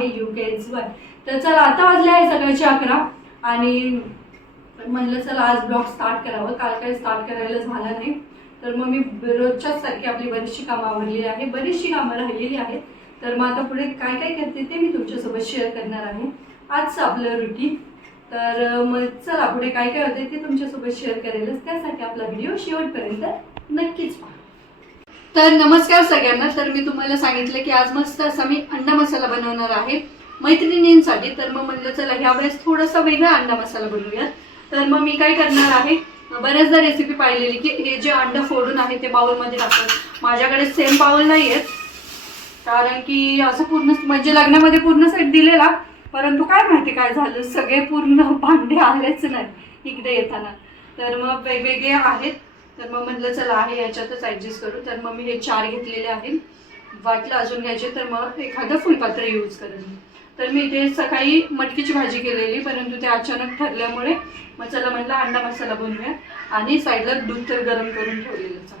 आहे you K H Y तर चला आता वाजले आहे सकाळचे अकरा. आणि म्हणलं चला आज ब्लॉग स्टार्ट करावं. काल काही स्टार्ट करायला झाला नाही. तर मग मी रोजच्याच सारखी आपली बरीचशी कामं आवडलेली आहे. बरीचशी कामं राहिलेली आहेत. तर मग आता पुढे काय काय करते ते मी तुमच्यासोबत शेअर करणार आहे. आजचं आपलं रुटीन तर मग चला पुढे काय काय होते ते तुमच्यासोबत शेअर करेलच. त्यासाठी आपला व्हिडिओ शेवटपर्यंत नक्कीच पहा. तर नमस्कार सगळ्यांना. तर मी तुम्हाला सांगितलं की आज मस्त असा मी अंडा मसाला बनवणार आहे मैत्रिणींसाठी. तर मग म्हणलं चला ह्या वेळेस थोडासा वेगळा अंडा मसाला बनवूयात. तर मग मी काय करणार आहे बऱ्याचदा रेसिपी पाहिलेली की हे जे अंड फोडून आहे ते बाउलमध्ये टाकतात. माझ्याकडे सेम बाउल नाही आहेत कारण की असं पूर्ण म्हणजे लग्नामध्ये पूर्ण सेट दिलेला. परंतु काय माहिती काय झालं सगळे पूर्ण भांडे आलेच नाही इकडे येताना. तर मग वेगवेगळे आहेत. तर मग म्हटलं चला आहे याच्यातच ॲडजस्ट करू. तर मग मी हे चार घेतलेले आहेत. वाटलं अजून घ्यायचे तर मग एखादं फुलपात्र यूज करेन. तर मी इथे सकाळी मटकीची भाजी केलेली परंतु ते अचानक ठरल्यामुळे मग चला म्हटलं अंडा मसाला बनवूया. आणि साईडला दूध तर गरम करून ठेवलेलंच आहे.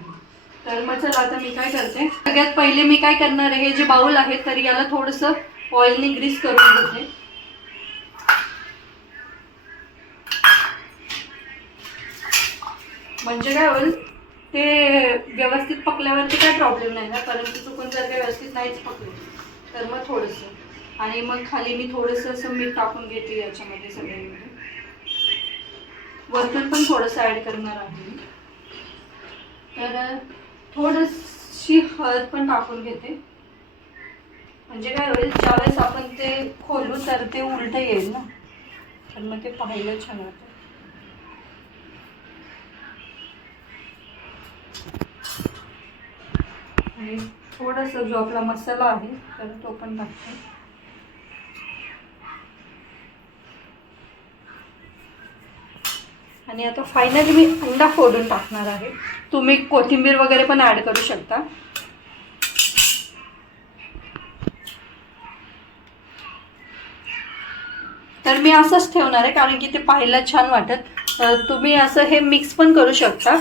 तर मग चला आता मी काय करते? सगळ्यात पहिले मी काय करणार आहे हे जे बाऊल आहे तर याला थोडंसं ऑइलने ग्रीस करून घेते. म्हणजे काय होईल ते व्यवस्थित पकल्यावरती काय प्रॉब्लेम नाही ना? परंतु चुकून जर काही व्यवस्थित नाहीच पकले तर मग थोडंसं. आणि मग खाली मी थोडंसं असं मीठ टाकून घेते याच्यामध्ये सगळ्यांमध्ये. वरतून पण थोडंसं ॲड करणार आहे तर थोडीशी हळद पण टाकून घेते. म्हणजे काय होईल ज्यावेळेस आपण ते खोलू तर ते उलटं येईल ना? तर मग ते पाहायला छान वाटतं आणि थोडासा जो आपला मसाला आहे तर तो पण टाकतो. आणि आता फायनली मी अंडा फोडून टाकणार आहे. तुम्ही कोथिंबीर वगैरे पण ॲड करू शकता. तर मी असंच ठेवणार आहे कारण की ते पाहायला छान वाटत. तुम्ही असं हे मिक्स पण करू शकता.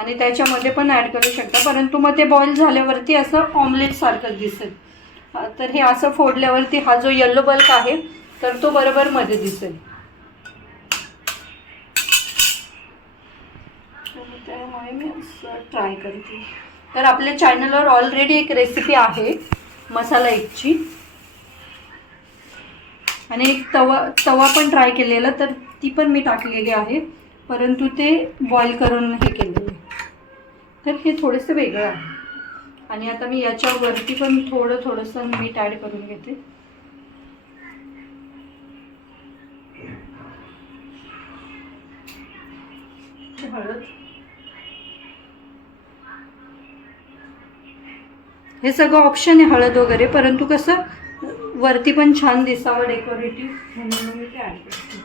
आणि त्याच्यामध्ये पण ॲड करू शकता. परंतु मग ते बॉईल झाल्यावरती असं ऑमलेटसारखं दिसेल. तर हे असं फोडल्यावरती हा जो येल्लो बल्क आहे तर तो बरोबर मध्ये दिसेल. त्यामुळे मी असं ट्राय करते. तर आपल्या चॅनलवर ऑलरेडी एक रेसिपी आहे मसाला एकची. आणि एक तवा तवा पण ट्राय केलेला तर ती पण मी टाकलेली आहे. परंतु ते बॉईल करून हे केलं. तर हे थोडंसं वेगळं आहे. आणि आता मी याच्यावरती पण थोडं थोडंसं मीठ ॲड करून घेते. हळद. हे सगळं ऑप्शन आहे हळद वगैरे परंतु कसं वरती पण छान दिसावं डेकोरेटिव्ह म्हणून मी ते ॲड करते.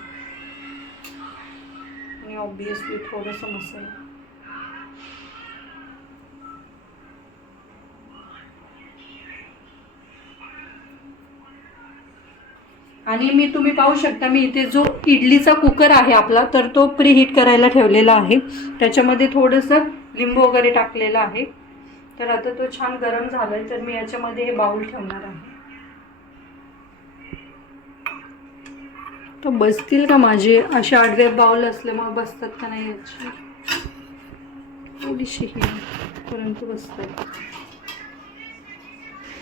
आणि ऑब्विसली थोडंसं मसाला. आणि मी तुम्ही पाहू शकता मी इथे जो इडलीचा कुकर आहे आपला तर तो प्रीहीट करायला ठेवलेला आहे. त्याच्यामध्ये थोडंसं लिंबू वगैरे टाकलेलं आहे. तर आता तो छान गरम झालाय तर मी याच्यामध्ये हे बाऊल ठेवणार आहे. तर बसतील का माझे? असे आडवे बाऊल असल्यामुळे बसतात का नाही याची? थोडीशी ही परंतु बसतात.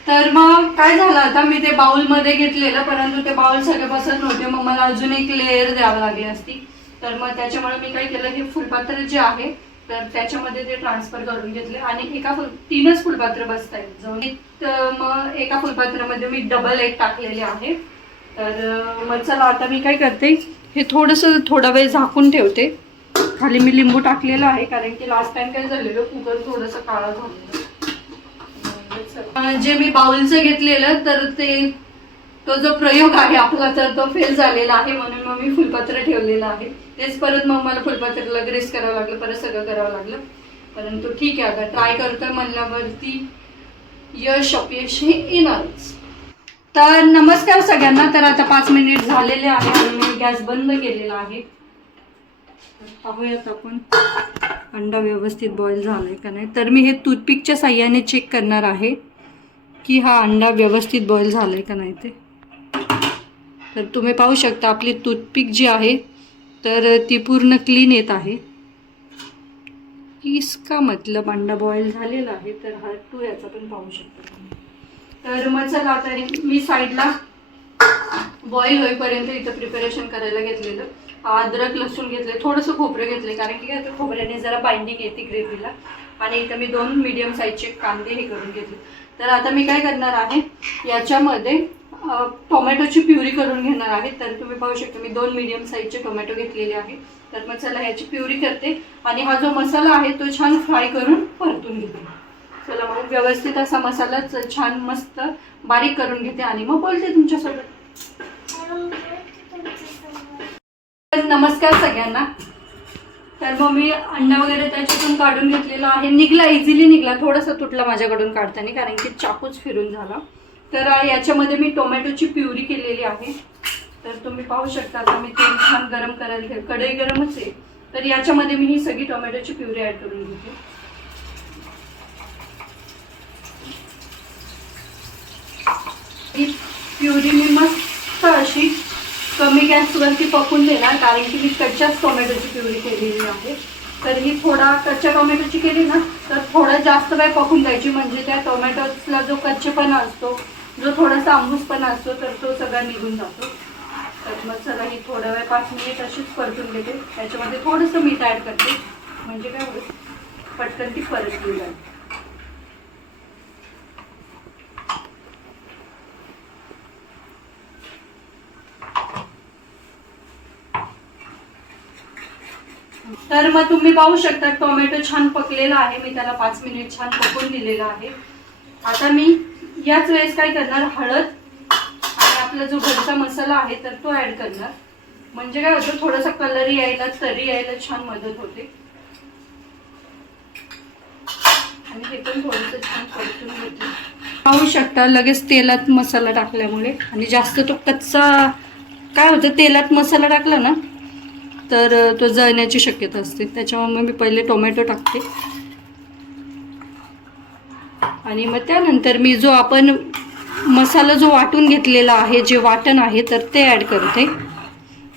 तर मग काय झालं आता? मी ते बाउलमध्ये घेतलेलं परंतु ते बाउल सगळे बसत नव्हते. मग मला अजून एक लेअर द्यावं लागली असती. तर मग त्याच्यामुळे मी काय केलं हे फुलपात्र जे आहे तर त्याच्यामध्ये ते ट्रान्सफर करून घेतले. आणि एका फुल तीनच फुलपात्र बसत आहेत जाऊन मग एका फुलपात्रामध्ये मी डबल एक टाकलेले आहे. तर मग चला आता मी काय करते हे थोडंसं थोडा वेळ झाकून ठेवते. खाली मी लिंबू टाकलेलं आहे कारण की लास्ट टाइम काय झालेलं कुकर थोडंसं काळं झालेलं. जे मी बाउलचं घेतलेलं तर ते तो जो प्रयोग आहे आपला तर तो फेल झालेला आहे म्हणून मग मी फुलपत्र ठेवलेलं आहे. तेच परत मग मला फुलपत्राला ग्रेस करावं लागलं परत सगळं करावं लागलं. परंतु ठीक आहे आता ट्राय करतोय म्हणल्यावरती यश अपयश हे येणारच तर नमस्कार सगळ्यांना तर आता पाच मिनिट झालेले आहे आणि मी गॅस बंद केलेला आहे. पाहूयात आपण. अंडा व्यवस्थित बॉईल झालाय का नाही? तर मी हे टूथपिकच्या साह्याने चेक करणार आहे की हा अंडा व्यवस्थित बॉईल झाला आहे का नाही ते. तर तुम्ही पाहू शकता आपली टूथपिक जी आहे तर ती पूर्ण क्लीन येत आहे. इसका मतलब अंडा बॉईल झालेला आहे तर हा टू याचा पण पाहू शकता तर मग चला आता मी साईडला बॉईल होईपर्यंत इथं प्रिपरेशन करायला घेतलेलं. अद्रक लसूण घेतले थोडंसं खोबरं घेतले कारण की काय खोबऱ्याने जरा बाइंडिंग येते ग्रेव्हीला आणि इथं मी दोन मीडियम साईजचे कांदे हे करून घेतले. तर आता मी काय करणार आहे याच्यामध्ये टोमॅटोची प्युरी करून घेणार आहे. तर तुम्ही पाहू शकता मी दोन मीडियम साईजचे टोमॅटो घेतलेले आहे. तर मग चला ह्याची प्युरी करते. आणि हा जो मसाला आहे तो छान फ्राय करून परतून घेते. चला मग व्यवस्थित असा मसाला छान मस्त बारीक करून घेते. आणि मग बोलते तुमच्यासोबत. नमस्कार सगळ्यांना. तर मग मी अंडा वगैरे त्याच्यातून काढून घेतलेला आहे. निघला इझिली निघला. थोडंसं तुटला माझ्याकडून काढताना कारण की चाकूच फिरून झाला. तर याच्यामध्ये मी टोमॅटोची प्युरी केलेली आहे. तर तुम्ही पाहू शकता आता मी तेल छान गरम करायला घे कढई गरमच आहे. तर याच्यामध्ये मी ही सगळी टोमॅटोची प्युरी ॲड करून घेते. ही प्युरी मी मस्त अशी कमी गॅसवरती पकून देणार कारण की मी कच्च्याच टोमॅटोची प्युरी केलेली आहे. तर ही थोडा कच्च्या टोमॅटोची केली ना तर थोडा जास्त वेळ पकून द्यायची म्हणजे त्या टोमॅटोला जो कच्चेपणा असतो जो थोडासा आंबूसपणा असतो तर तो सगळा निघून जातो. तर मग सगळं ही थोडा वेळ पाच मिनिट अशीच परतून घेते. त्याच्यामध्ये थोडंसं मीठ ॲड करते. म्हणजे काय होईल? पटकन ती परतली जाईल. तर मग तुम्ही पाहू शकता टोमॅटो छान पकलेला आहे. मी त्याला पाच मिनिट छान पकवून दिलेला आहे. आता मी याच वेळेस काय करणार? हळद आणि आपला जो घरचा मसाला आहे तर तो ऍड करणार. म्हणजे काय होतं थोडासा कलर यायला तरी यायला छान मदत होते. आणि हे पण थोडंसं छान परतून घेते. पाहू शकता लगेच तेलात मसाला टाकल्यामुळे. आणि जास्त तो कच्चा काय होतं तेलात मसाला टाकला ना तर तो जळण्याची शक्यता असते. त्याच्यामुळे मग मी पहिले टोमॅटो टाकते. आणि मग त्यानंतर मी जो आपण मसाला जो वाटून घेतलेला आहे जे वाटण आहे तर ते ॲड करते.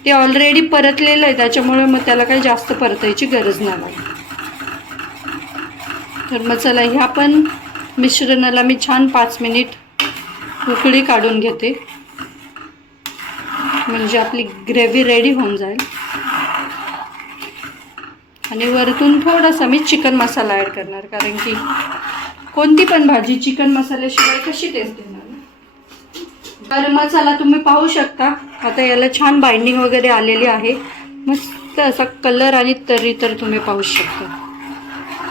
ते ऑलरेडी परतलेलं आहे. त्याच्यामुळे मग त्याला काही जास्त परतायची गरज नाही. तर मग चला ह्या पण मिश्रणाला मी छान पाच मिनिट उकळी काढून घेते. म्हणजे आपली ग्रेव्ही रेडी होऊन जाईल. आणि वरतून थोडासा मी चिकन मसाला ॲड करणार कारण की कोणती पण भाजी चिकन मसाल्याशिवाय कशी टेस्ट देणार गरम तर मसाला तुम्ही पाहू शकता. आता याला छान बाइंडिंग वगैरे आलेली आहे. मस्त असा कलर आणि तरी तर तुम्ही पाहू शकता.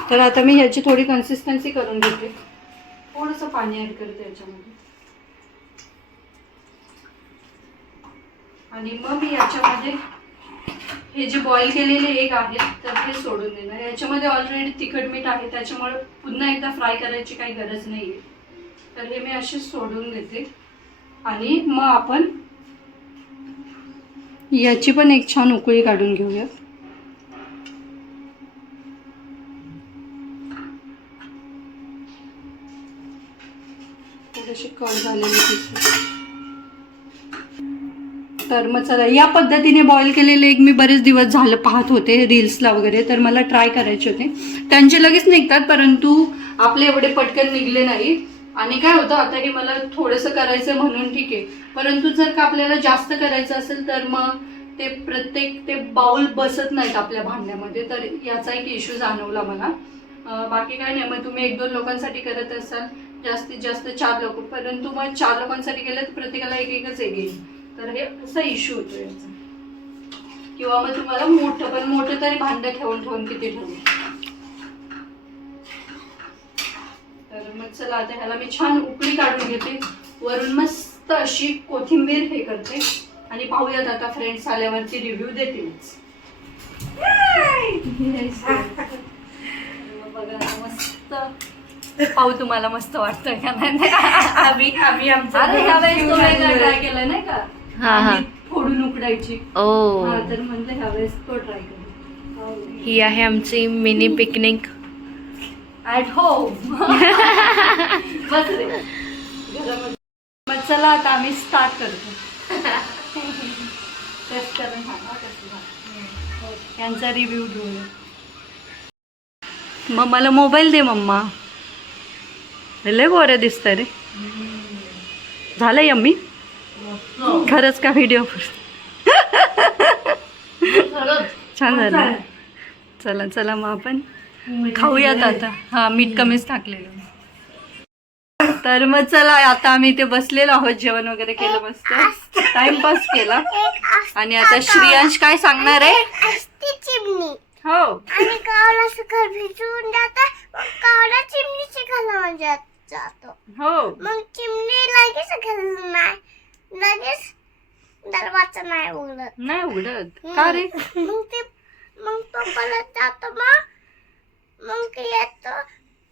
तर आता मी ह्याची थोडी कन्सिस्टन्सी करून घेते. थोडंसं पाणी ॲड करते याच्यामध्ये. आणि मग मी याच्यामध्ये हे जे बॉईल केलेले एग आहेत तर हे सोडून देणार. याच्यामध्ये ऑलरेडी तिखट मीठ आहे त्याच्यामुळे पुन्हा एकदा फ्राय करायची काही गरज नाही आहे तर हे मी असे सोडून देते. आणि मग आपण याची पण एक छान उकळी काढून घेऊया थोडेसे कट झालेले pieces. तर मग चला या पद्धतीने बॉईल केलेले एक मी बरेच दिवस झालं पाहत होते रील्सला वगैरे तर मला ट्राय करायचे होते. त्यांचे लगेच निघतात परंतु आपले एवढे पटकन निघले नाही. आणि काय होतं आता हे मला थोडंसं करायचं म्हणून ठीक आहे. परंतु जर का आपल्याला जास्त करायचं असेल तर मग ते प्रत्येक ते बाउल बसत नाहीत आपल्या भांड्यामध्ये. तर याचा एक इश्यू जाणवला मला. बाकी काय नाही मग तुम्ही एक दोन लोकांसाठी करत असाल जास्तीत जास्त चार लोक. परंतु मग चार लोकांसाठी केलं तर प्रत्येकाला एक एकच एक येईल तर हे असा इश्यू होतो याचा. किंवा मग तुम्हाला मोठं पण मोठं तरी भांडं ठेवून ठेवून किती ठेवू? तर मग चला आता ह्याला मी छान उकळी काढून घेते. वरून मस्त अशी कोथिंबीर हे करते. आणि पाहूयात आता फ्रेंड्स आल्यावरती रिव्ह्यू देतीलच. बघा मस्त. पाहू तुम्हाला मस्त वाटतंय का नाही? आम्ही आम्ही आमचं ट्राय केला नाही का? हा, हा. फोडून उकडायची. ओ. हा तर म्हणलं ह्या वेळेस तो ट्राय कर. ही आहे आमची मिनी पिकनिक ऍट होम बस रे. घरामध्ये. मग चला आता आम्ही स्टार्ट करतो. टेस्ट करून सांगा कसं झालं. यांचा रिव्ह्यू घेऊया मग मला मोबाईल दे मम्मा. लय गोऱ्या दिसत रे. झालं यम्मी? खरंच का व्हिडिओ छान झालं. चला चला मग आपण खाऊयात आता. हा मीठ कमीच टाकलेलं. तर मग चला आता आम्ही इथे बसलेलो आहोत जेवण वगैरे केलं मस्त. टाइमपास केला. आणि आता श्रियांश काय सांगणार आहे? हो. जातो. हो. मग चिमणी लगेच दरवाजा नाही उघडत. नाही उघडत. का रे? मग ते मग तो परत जातो मग. मग येतो.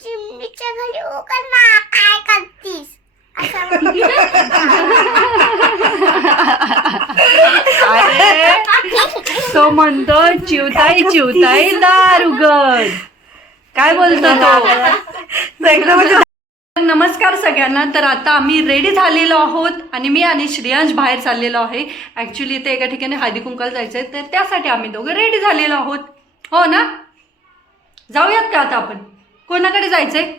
चिमणीच्या घरी उघड ना काय करतीस? असं तो म्हणतो चिवताई चिवताई दार उघड. काय बोलतो तो? एकदम म्हणजे नमस्कार सगळ्यांना. तर आता आम्ही रेडी झालेलो आहोत आणि मी आणि श्रेयांश बाहेर चाललेलो आहे. ॲक्च्युली ते एका ठिकाणी हळदी कुंकाला जायचं आहे तर त्यासाठी आम्ही दोघं रेडी झालेलो आहोत. हो ना? जाऊयात का आता आपण? कोणाकडे जायचं आहे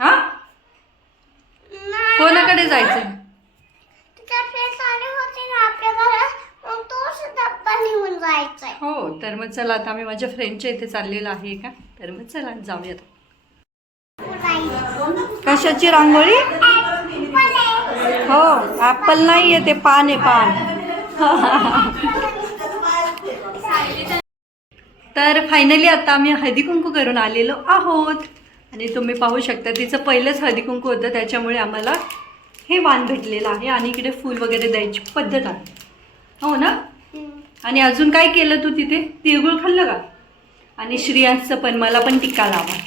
हा? कोणाकडे जायचं आहे हो तर मग चला आता आम्ही माझ्या फ्रेंडच्या इथे चाललेलो आहे का? तर मग चला जाऊयात. कशाची रांगोळी? हो ॲपल नाही आहे ते पान आहे पान. तर फायनली आता आम्ही हळदी कुंकू करून आलेलो आहोत. आणि तुम्ही पाहू शकता तिचं पहिलंच हळदी कुंकू होतं त्याच्यामुळे आम्हाला हे वाण भेटलेलं आहे. आणि इकडे फूल वगैरे द्यायची पद्धत आहे. हो ना? आणि अजून काय केलं तू तिथे? तिळगुळ खाल्लं का? आणि श्रियांचं पण मला पण टिक्का लावा.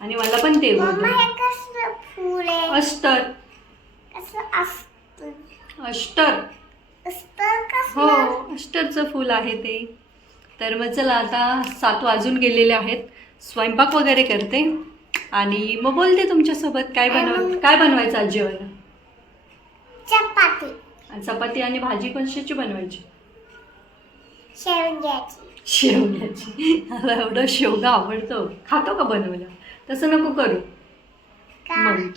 आणि मला पण कसलं फूल आहे? अष्टर कसं असतं अष्टर असतं हो अष्टरचं फूल आहे ते. तर मग चला आता सात वाजून गेलेले आहेत. स्वयंपाक वगैरे करते. आणि मग बोलते तुमच्यासोबत काय बनव काय बनवायचं आज जेवायला? चपाती. आणि चपाती आणि भाजी कशाची बनवायची? शेवग्याची. शेवग्याची. मला एवढं शेवगा आवडतो. खातो का बनवलं तसं नको करू का मग